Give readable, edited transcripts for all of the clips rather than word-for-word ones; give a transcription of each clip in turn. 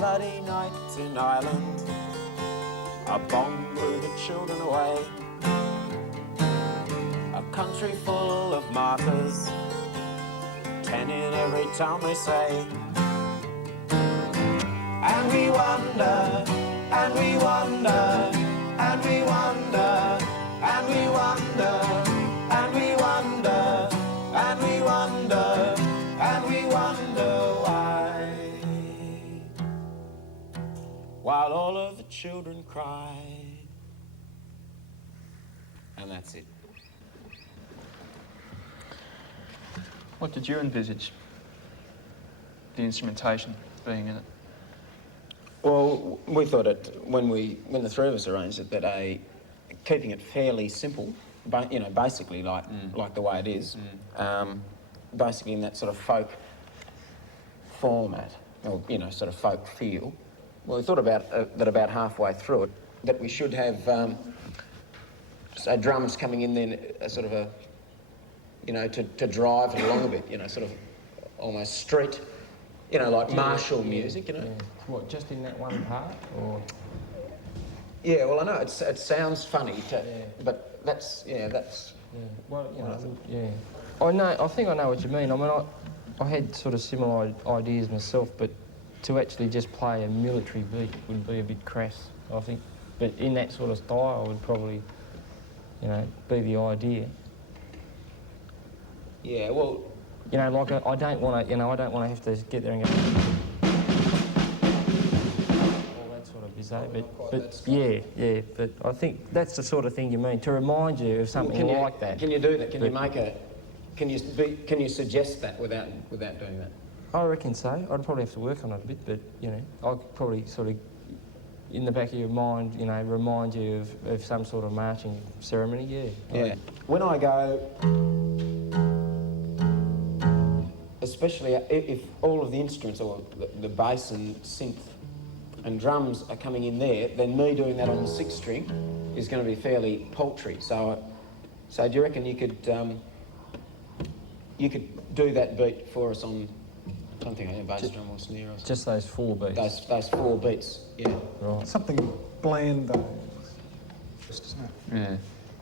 bloody night in Ireland. A bomb blew the children away. A country full of martyrs, 10 in every town they say. And we wonder, and we wonder, and we wonder, and we wonder, and we wonder, and we wonder, and we wonder why. While all of the children cry. And that's it. What did you envisage the instrumentation being in it? Well, we thought when the three of us arranged it, that keeping it fairly simple, but basically like the way it is, basically in that sort of folk format, or sort of folk feel. Well, we thought about that about halfway through it, that we should have say drums coming in then, sort of to drive it along a bit, sort of almost street, like martial music, Yeah. What, just in that one part, or? Yeah, well, I know it sounds funny, but that's. Well, I know. I think I know what you mean. I mean, I had sort of similar ideas myself, but to actually just play a military beat would be a bit crass, I think. But in that sort of style would probably, be the idea. Yeah, well. Like I don't want to. I don't want to have to get there and go. All that sort of bizarre. But yeah. But I think that's the sort of thing you mean, to remind you of something like that. Can you do that? Can you make a? Can you suggest that without doing that? I reckon so. I'd probably have to work on it a bit, but I could probably sort of, in the back of your mind, remind you of some sort of marching ceremony. Yeah. When I go, especially if all of the instruments, or the bass and synth and drums are coming in there, then me doing that on the sixth string is going to be fairly paltry. So do you reckon you could do that beat for us on something, a bass drum or snare or something? Just those 4 beats? Those 4 beats, yeah. Right. Something bland though, isn't it? Yeah.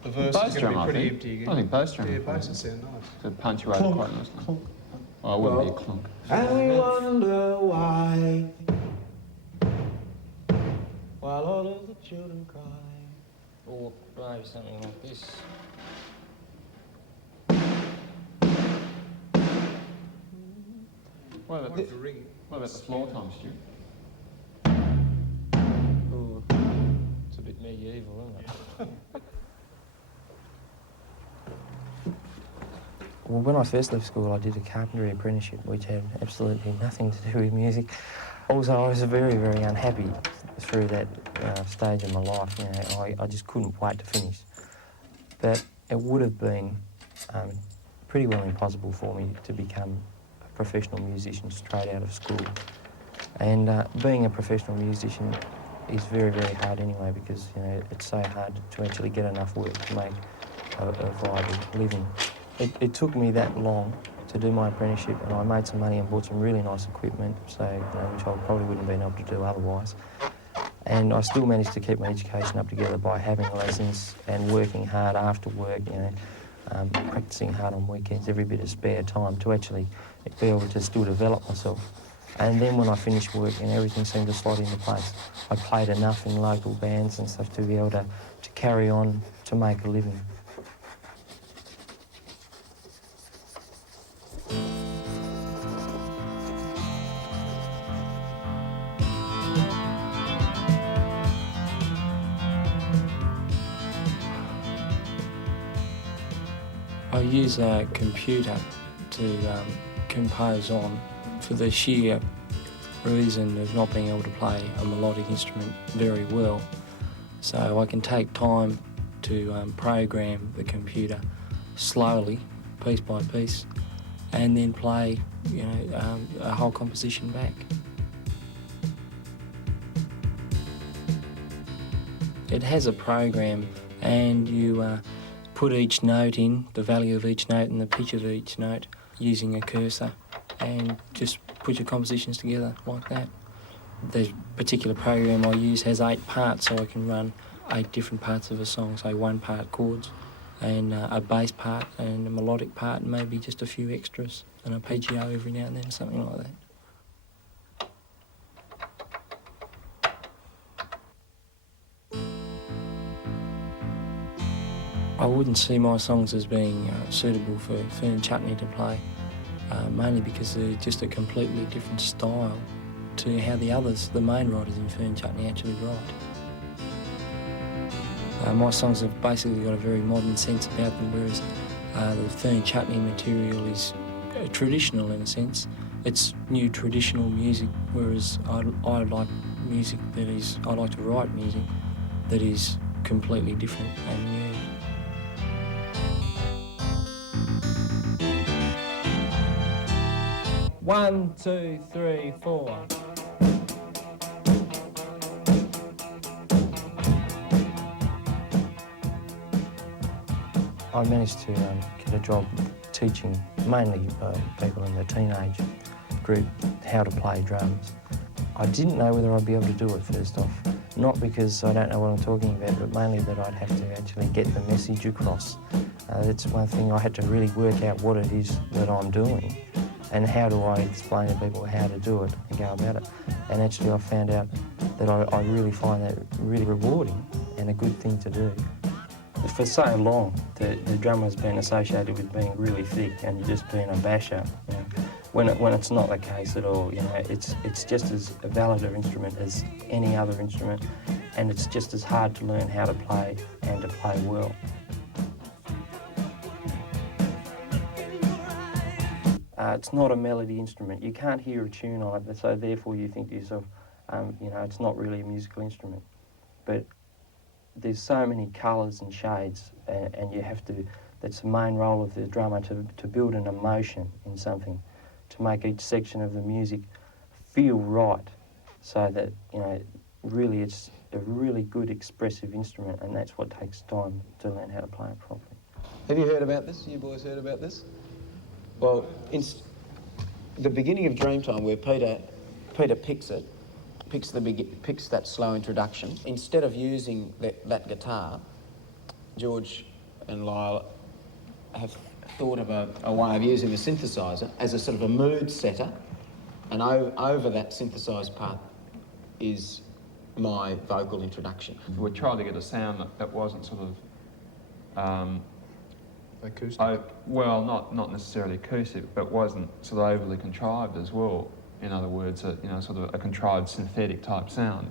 The verse bass is going drum, to be pretty empty again. I think bass drum. Yeah, bass would sound nice. To punctuate Clunk, quite nicely. clunk. Oh, it wouldn't be a clunk. And we wonder why, while all of the children cry. Or maybe something like this. What about the floor tom, Stu? Ooh, it's a bit medieval, isn't it? Well, when I first left school, I did a carpentry apprenticeship, which had absolutely nothing to do with music. Also, I was very, very unhappy through that stage of my life. I just couldn't wait to finish. But it would have been pretty well impossible for me to become a professional musician straight out of school. And being a professional musician is very, very hard anyway, because it's so hard to actually get enough work to make a viable living. It took me that long to do my apprenticeship, and I made some money and bought some really nice equipment, so which I probably wouldn't have been able to do otherwise. And I still managed to keep my education up together by having lessons and working hard after work, practicing hard on weekends, every bit of spare time to actually be able to still develop myself. And then when I finished work and everything seemed to slot into place, I played enough in local bands and stuff to be able to carry on to make a living. I use a computer to compose on for the sheer reason of not being able to play a melodic instrument very well. So I can take time to program the computer slowly, piece by piece, and then play, a whole composition back. It has a program, and you put each note in, the value of each note and the pitch of each note, using a cursor, and just put your compositions together like that. The particular program I use has 8 parts, so I can run 8 different parts of a song, so 1 part chords, and a bass part, and a melodic part, and maybe just a few extras, and a PGO every now and then, something like that. I wouldn't see my songs as being suitable for Fern and Chutney to play, mainly because they're just a completely different style to how the others, the main writers in Fern and Chutney, actually write. My songs have basically got a very modern sense about them, whereas the Fern and Chutney material is traditional in a sense. It's new traditional music, whereas I like music that is, I like to write music that is completely different and new. One, two, three, four. I managed to get a job teaching mainly people in the teenage group how to play drums. I didn't know whether I'd be able to do it first off, not because I don't know what I'm talking about, but mainly that I'd have to actually get the message across. That's one thing, I had to really work out what it is that I'm doing and how do I explain to people how to do it and go about it. And actually I found out that I really find that really rewarding and a good thing to do. For so long, the drummer's been associated with being really thick and just being a basher. You know, when it's not the case at all, you know, it's just as valid an instrument as any other instrument, and it's just as hard to learn how to play and to play well. It's not a melody instrument. You can't hear a tune on it, so therefore you think to yourself, you know, it's not really a musical instrument. But there's so many colours and shades, and you have to, that's the main role of the drummer, to build an emotion in something, to make each section of the music feel right, so that, you know, really it's a really good expressive instrument, and that's what takes time to learn how to play it properly. Have you heard about this? You boys heard about this? Well, in the beginning of Dreamtime, where Peter picks it, picks that slow introduction. Instead of using that guitar, George and Lyle have thought of a way of using the synthesizer as a sort of a mood setter, and over that synthesised part is my vocal introduction. We tried to get a sound that wasn't sort of Acoustic. well, not necessarily acoustic, but wasn't sort of overly contrived as well. In other words, you know, sort of a contrived synthetic type sound,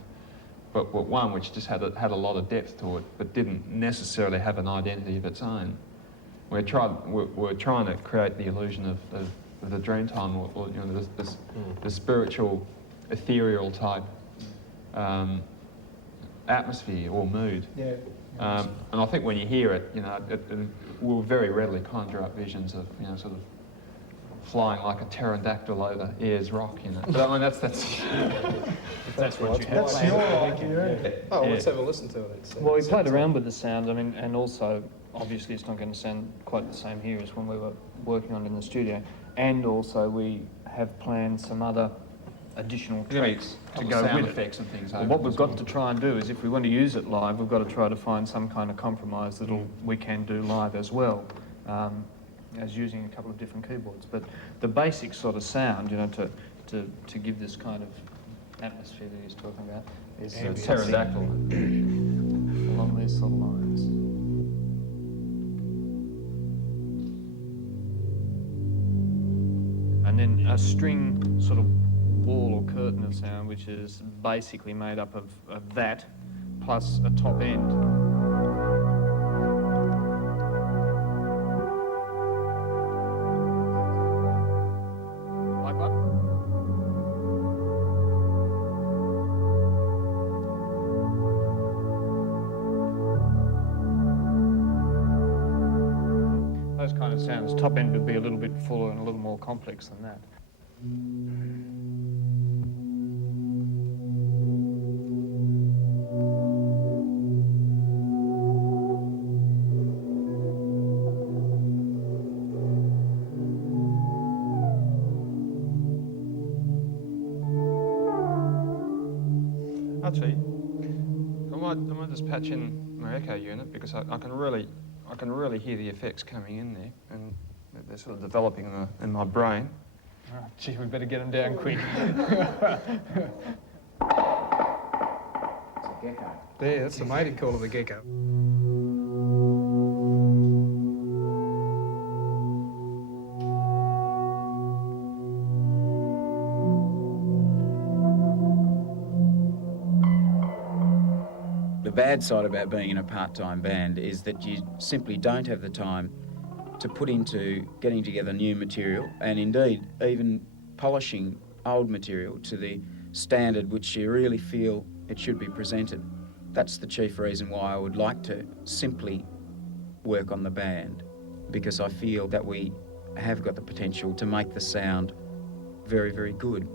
but one which just had a lot of depth to it, but didn't necessarily have an identity of its own. We're trying to create the illusion of the Dreamtime, or you know, the spiritual, ethereal type atmosphere or mood. Yeah. And I think when you hear it, you know, it will very readily conjure up visions of, you know, sort of flying like a pterodactyl over Ayers Rock, you know. But I mean, that's That's what you have. That's your idea. Oh, Yeah. let's have a listen to it. Well, we played around with the sound, I mean, and also, obviously it's not going to sound quite the same here as when we were working on it in the studio. And also we have planned some other additional tracks to go sound with effects and things. it. What we've got to try and do is, if we want to use it live, we've got to try to find some kind of compromise that we can do live as well, as using a couple of different keyboards. But the basic sort of sound, you know, to give this kind of atmosphere that he's talking about is pterodactyl along these sort of lines. And then a string sort of wall or curtain of sound, which is basically made up of that plus a top end. Like what? Those kind of sounds. Top end would be a little bit fuller and a little more complex than that. Actually, I might just patch in my echo unit because I can really hear the effects coming in there, and they're sort of developing in my brain. Oh, gee, we better get them down quick. It's a gecko. There, that's the mating call of the gecko. The bad side about being in a part-time band is that you simply don't have the time to put into getting together new material, and indeed even polishing old material to the standard which you really feel it should be presented. That's the chief reason why I would like to simply work on the band, because I feel that we have got the potential to make the sound very, very good.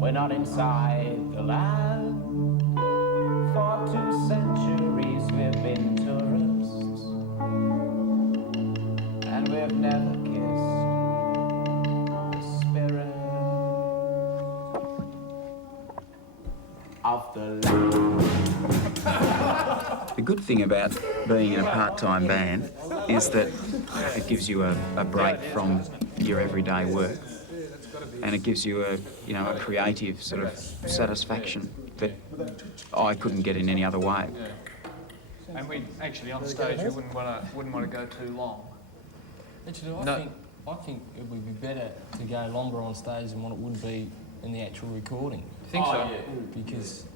We're not inside the land. For 2 centuries we've been tourists, and we've never kissed the spirit of the land. The good thing about being in a part-time band is that it gives you a break from your everyday work, and it gives you a creative sort of satisfaction that I couldn't get in any other way. Yeah. And we actually on stage we wouldn't want to go too long. Actually, I think it would be better to go longer on stage than what it would be in the actual recording. I think so. Yeah. Because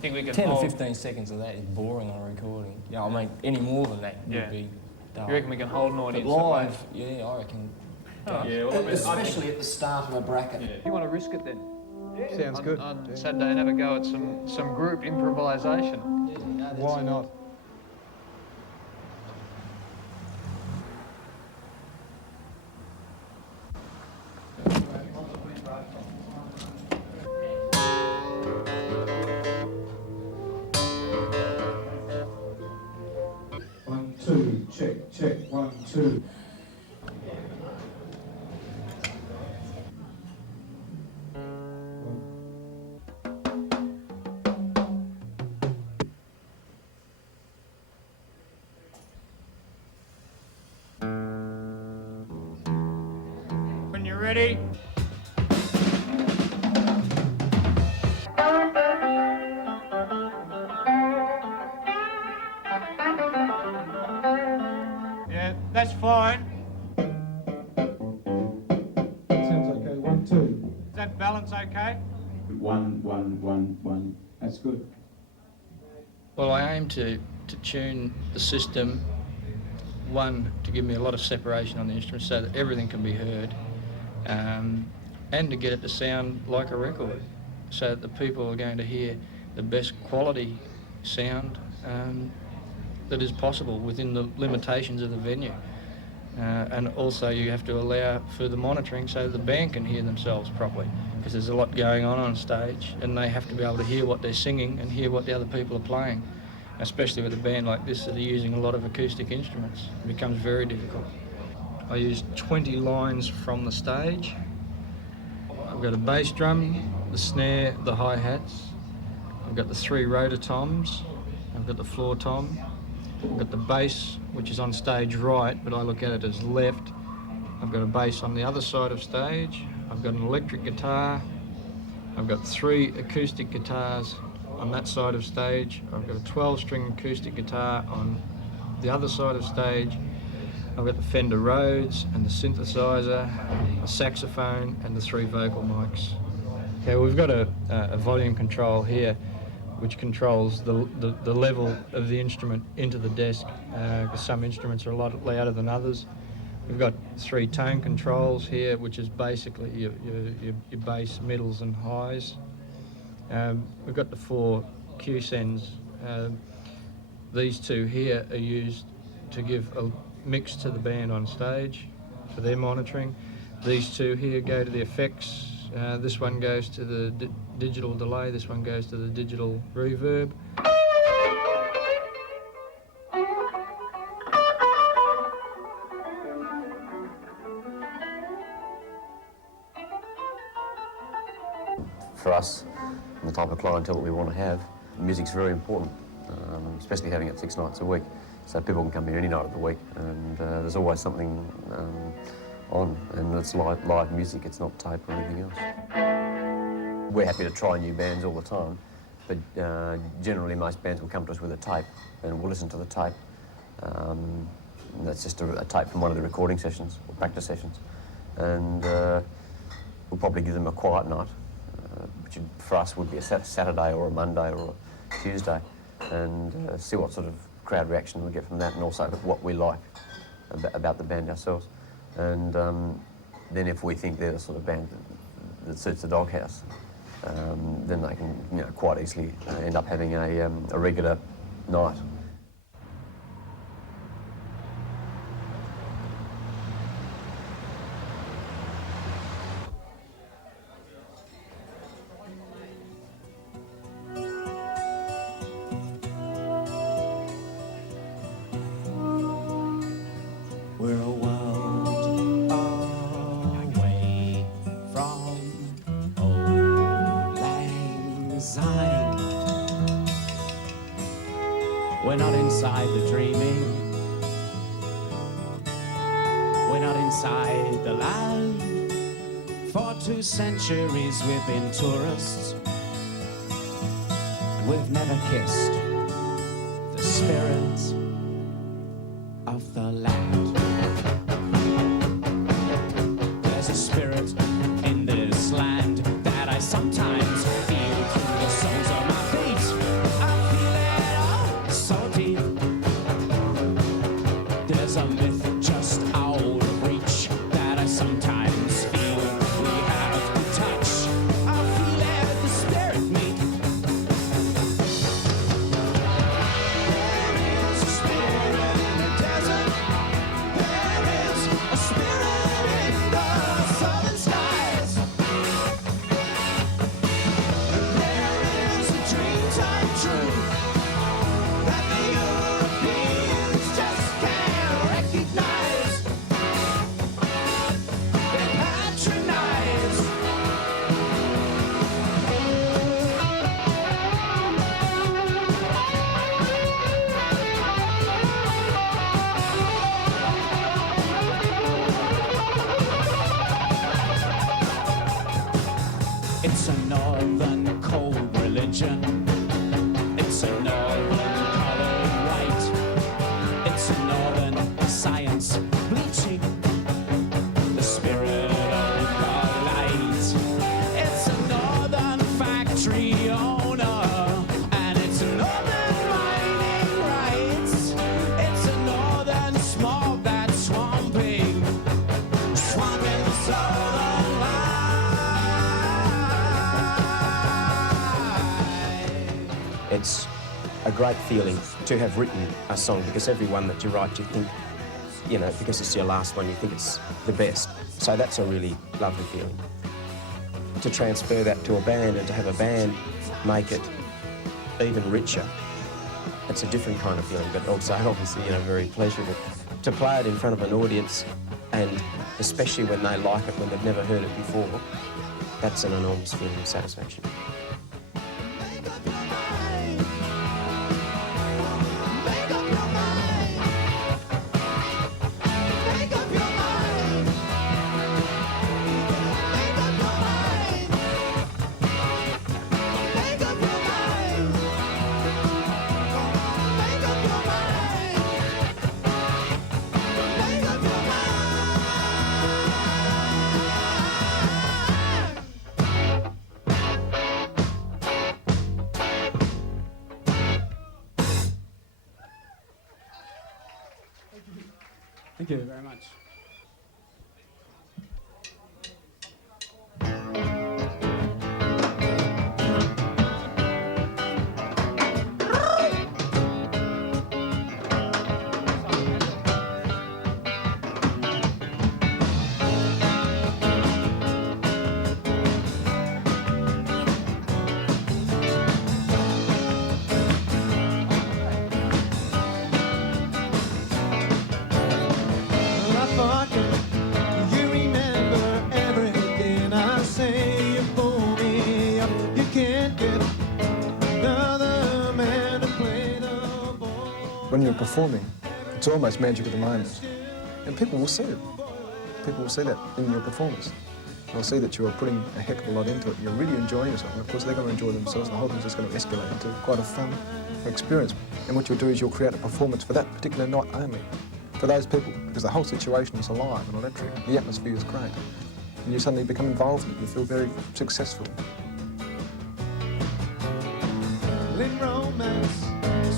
Think we could 10 or hold- 15 seconds of that is boring on a recording. Yeah, I mean, any more than that Yeah. would be dull. You reckon we can hold an But audience? live, yeah, I reckon. Yeah, Especially at the start of a bracket. You want to risk it then? Sounds good. On Saturday and have a go at some group improvisation. Why not? One, two, check, 1, 2. When you're ready. Yeah, that's fine. Sounds okay, 1, 2. Is that balance okay? 1, 1, 1, 1. That's good. Well, I aim to tune the system, one, to give me a lot of separation on the instrument so that everything can be heard, and to get it to sound like a record, so that the people are going to hear the best quality sound that is possible within the limitations of the venue. And also you have to allow for the monitoring so the band can hear themselves properly, because there's a lot going on stage and they have to be able to hear what they're singing and hear what the other people are playing, especially with a band like this that are using a lot of acoustic instruments. It becomes very difficult. I use 20 lines from the stage. I've got a bass drum, the snare, the hi-hats. I've got the 3 rotor toms. I've got the floor tom. I've got the bass, which is on stage right, but I look at it as left. I've got a bass on the other side of stage. I've got an electric guitar. I've got 3 acoustic guitars on that side of stage. I've got a 12-string acoustic guitar on the other side of stage. I've got the Fender Rhodes and the synthesizer, a saxophone and the 3 vocal mics. Okay, we've got a volume control here which controls the level of the instrument into the desk, because some instruments are a lot louder than others. We've got 3 tone controls here, which is basically your bass, middles and highs. We've got the 4 Q sends. These 2 here are used to give a mix to the band on stage for their monitoring. These 2 here go to the effects. This one goes to the digital delay, this one goes to the digital reverb. For us, and the type of clientele that we want to have, music's very important, especially having it 6 nights a week. So people can come here any night of the week, and there's always something on, and it's live music, it's not tape or anything else. We're happy to try new bands all the time, but generally most bands will come to us with a tape, and we'll listen to the tape. And that's just a tape from one of the recording sessions, or practice sessions. And we'll probably give them a quiet night, which for us would be a Saturday or a Monday or a Tuesday, and see what sort of crowd reaction we get from that, and also what we like about the band ourselves. And then if we think they're the sort of band that suits the Doghouse, then they can, quite easily end up having a regular night. We're a world away from old lang syne. We're not inside the dreaming. We're not inside the land. For 2 centuries we've been tourists, and we've never kissed the spirit of the land. There's a spirit in this land that I sometimes feel through the soles of my feet. I feel it all so deep. There's a myth just out of reach that I sometimes feel we have to touch. I feel it, the spirit meet. There is a spirit in the desert. There is a spirit in the southern skies. There is a dream-time truth that the Europeans just can't recognize. They patronize. It's a northern cold religion. It's a northern colored white. It's a northern science bleaching the spirit of the light. It's a northern factory owner, and it's a northern mining rights. It's a northern smog that's swamping the southern light. It's a great feeling to have written a song, because every one that you write, you think, because it's your last one, you think it's the best. So that's a really lovely feeling. To transfer that to a band and to have a band make it even richer, it's a different kind of feeling, but also obviously, very pleasurable. To play it in front of an audience, and especially when they like it, when they've never heard it before, that's an enormous feeling of satisfaction. Thank you very much. When you're performing, it's almost magic at the moment. And people will see it. People will see that in your performance. They'll see that you're putting a heck of a lot into it. You're really enjoying yourself. And of course, they're going to enjoy themselves. And the whole thing's just going to escalate into quite a fun experience. And what you'll do is you'll create a performance for that particular night only, for those people, because the whole situation is alive and electric. The atmosphere is great. And you suddenly become involved in it. You feel very successful. Romance,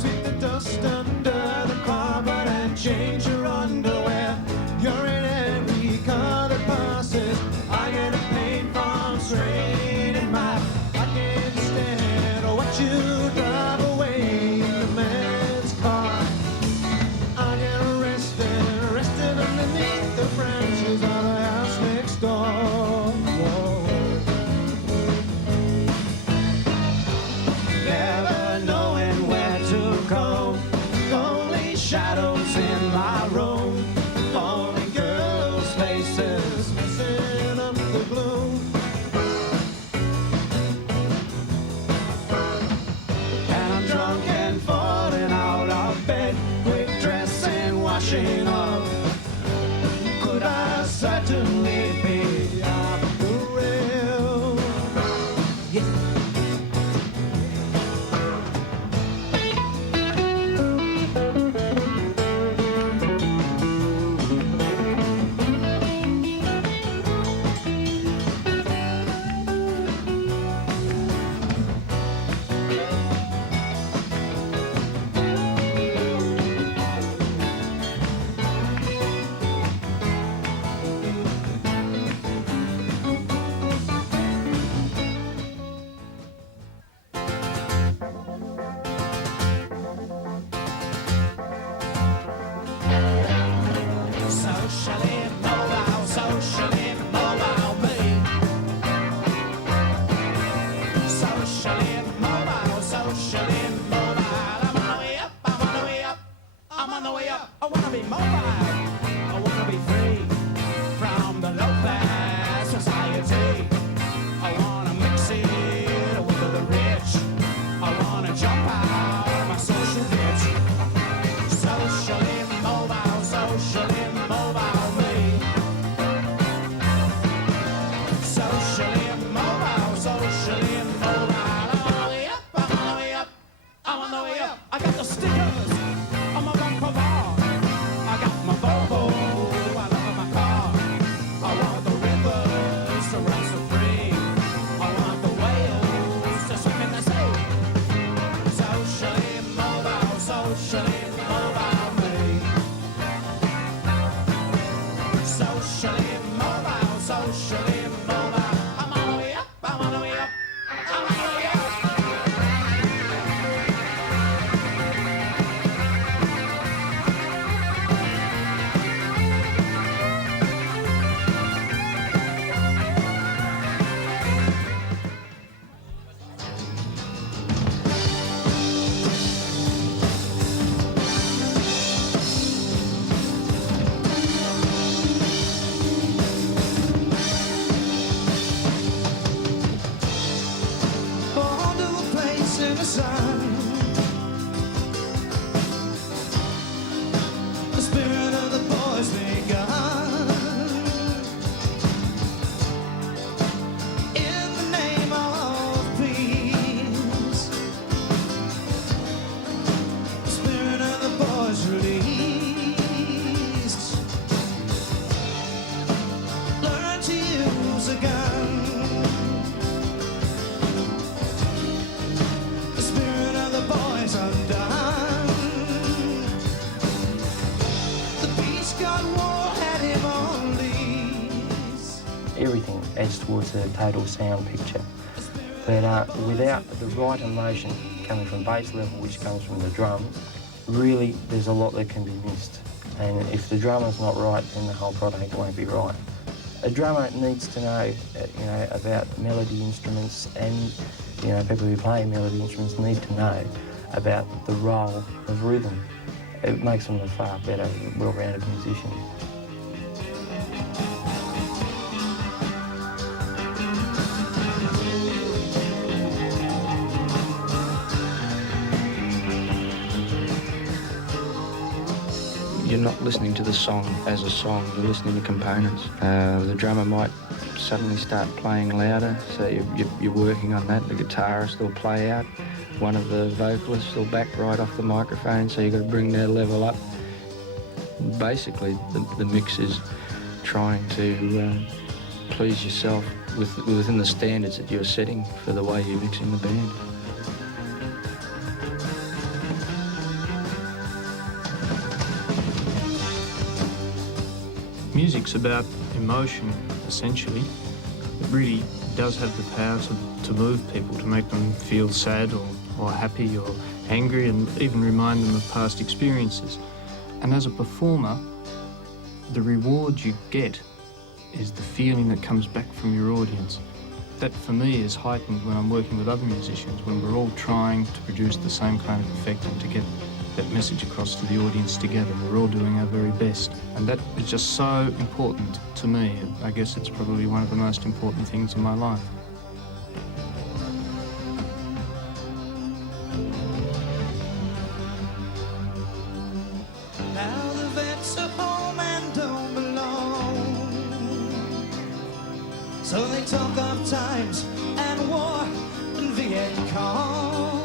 sweep the dust under the carpet and change your underwear. You're in every car that passes. I get a pain from straight in my. I can't stand what you drive away in the man's car. I get arrested underneath the branches of the house next door. Whoa. Shadows in my room, only girls' faces messing up the gloom. And I'm drunk and falling out of bed, quick dressing, washing up. Could I certainly be off the rail? Yeah. The spirit of the towards a total sound picture. But without the right emotion coming from bass level, which comes from the drums, really there's a lot that can be missed. And if the drummer's not right, then the whole product won't be right. A drummer needs to know, about melody instruments, and people who play melody instruments need to know about the role of rhythm. It makes them a far better, well-rounded musician. You're not listening to the song as a song, you're listening to components. The drummer might suddenly start playing louder, so you're working on that. The guitarist will play out. One of the vocalists will back right off the microphone, so you've got to bring their level up. Basically, the mix is trying to please yourself within the standards that you're setting for the way you're mixing the band. Music's about emotion, essentially. It really does have the power to move people, to make them feel sad or happy or angry, and even remind them of past experiences. And as a performer, the reward you get is the feeling that comes back from your audience. That, for me, is heightened when I'm working with other musicians, when we're all trying to produce the same kind of effect and to get that message across to the audience together. We're all doing our very best. And that is just so important to me. I guess it's probably one of the most important things in my life. Now the vets are home and don't belong, so they talk of times and war and Vietcong.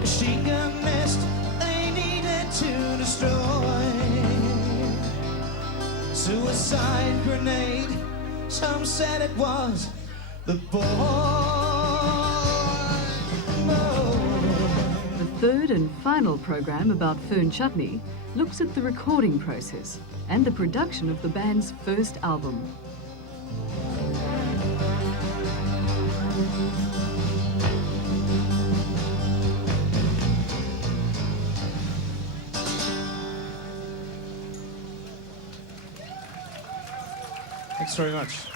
Machine gun nest they needed to destroy. Suicide grenade, some said it was the boy. The third and final program about Fern Chutney looks at the recording process and the production of the band's first album. Thanks very much.